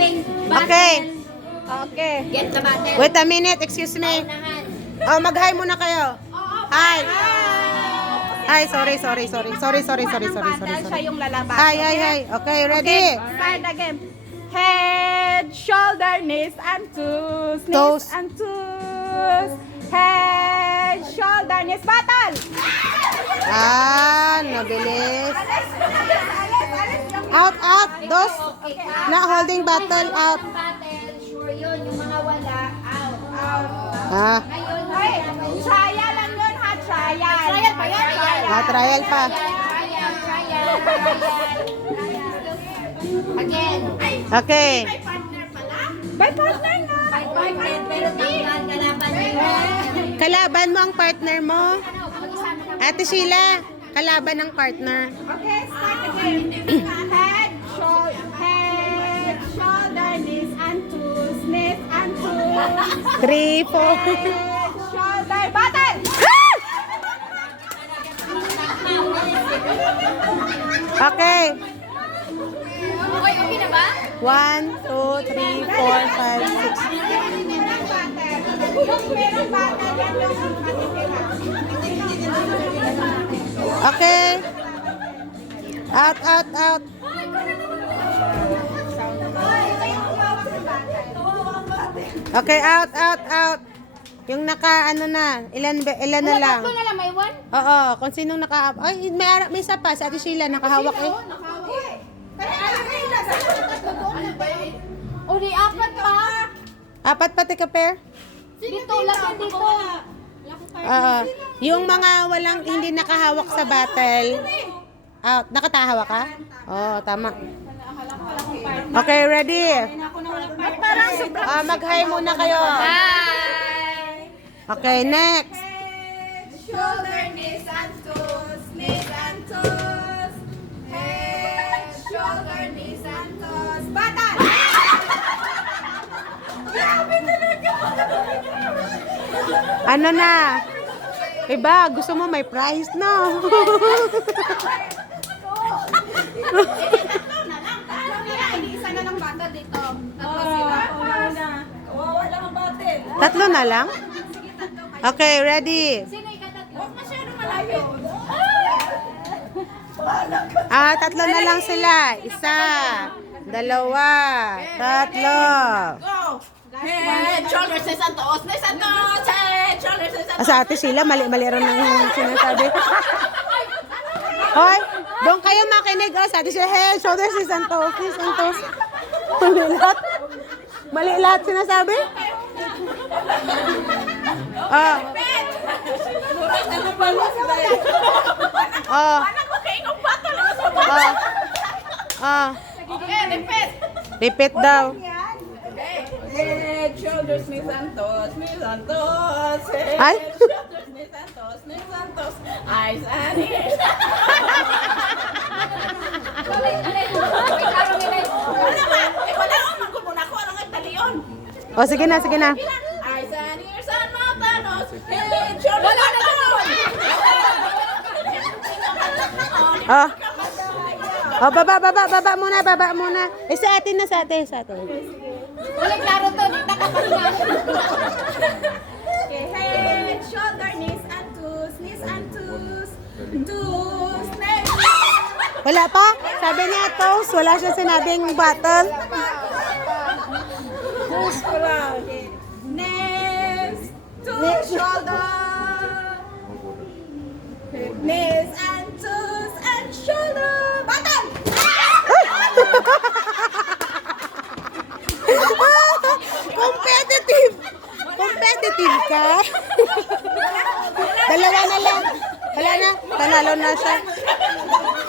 having battle. Okay. Okay. Get the battle. Wait a minute, excuse me. Oh, mag-hi muna kayo. Hi. Hi, sorry. Siya yung lalaban. Hi. Okay, ready? Start again. Head, shoulder, knees and toes. Toes. Knees and toes. Head, shoulder, knees. Battle! Nabilis. Out. Dos. Not holding battle, out. Battle, sure yun. Yung mga wala, out. Ngayon, Hey, trial lang yun ha, trial. Trial pa yan? Trial pa. Trial. Again. Okay. By partner nga. By partner, pero tanggal kalaban nyo. Kalaban mo ang partner mo. Ate Sheila, kalaban ng partner. Okay, start again. Head, shoulder, knees and toes. Knees and toes. 3, 4. Head, shoulder, battle! Okay. Okay, okay na ba? 1, 2, 3, 4, 5, 6. Okay. Out. Okay, out. Yung naka na, ilan na lang. Tatlo na lang, may one? Oo, kung sinong naka... Ay, may isa pa, si Ate Sheila, nakahawak eh. O, di apat pa. Apat pati ka, pair? Dito, lang dito. Yung mga walang hindi nakahawak sa battle, out. Nakatahawak ka? Oo, tama. Okay, ready? Mag-hi muna kayo. Bye! Okay, next. Shoulder, knees and toes, knees and toes. Head, shoulder, knees and toes. Battle! Grabe talaga! Ano na? Iba, gusto mo may prize na. Isa na lang battle dito. Tatlo sila. Kawawa lang ang battle. Tatlo na lang? Okay, ready? Sino ikatatlo? Huwag masyado malayo. Tatlo na lang sila. Isa, dalawa, tatlo. Head, shoulders, knees and toes. Knees and toes. Head, shoulders, knees and toes. Sa Ate Sheila, mali rin ang sinasabi. Hoy, doon kayo makinig. Sa Ate Sheila, head, shoulders, knees and toes. Mali lahat sinasabi? Repeat daw. Head, shoulders, knees and toes. Knees and toes. Ay? Head, shoulders, knees and toes. Knees and toes. Eyes and ears. O, sige na. Eyes and ears and mouth and nose. Head, shoulders, and toes. Baba muna. Sa atin. Wala klaro to, di nakapasma. Okay, head, shoulder, knees and toes. Knees and toes. Toes, next. Wala pa? Sabi niya toes, wala siya sinabing battle. Knees, toes, shoulder. Knees and toes and shoulder. Battle! Competitive ka? Dalawa na lang. Wala na, panalo na siya.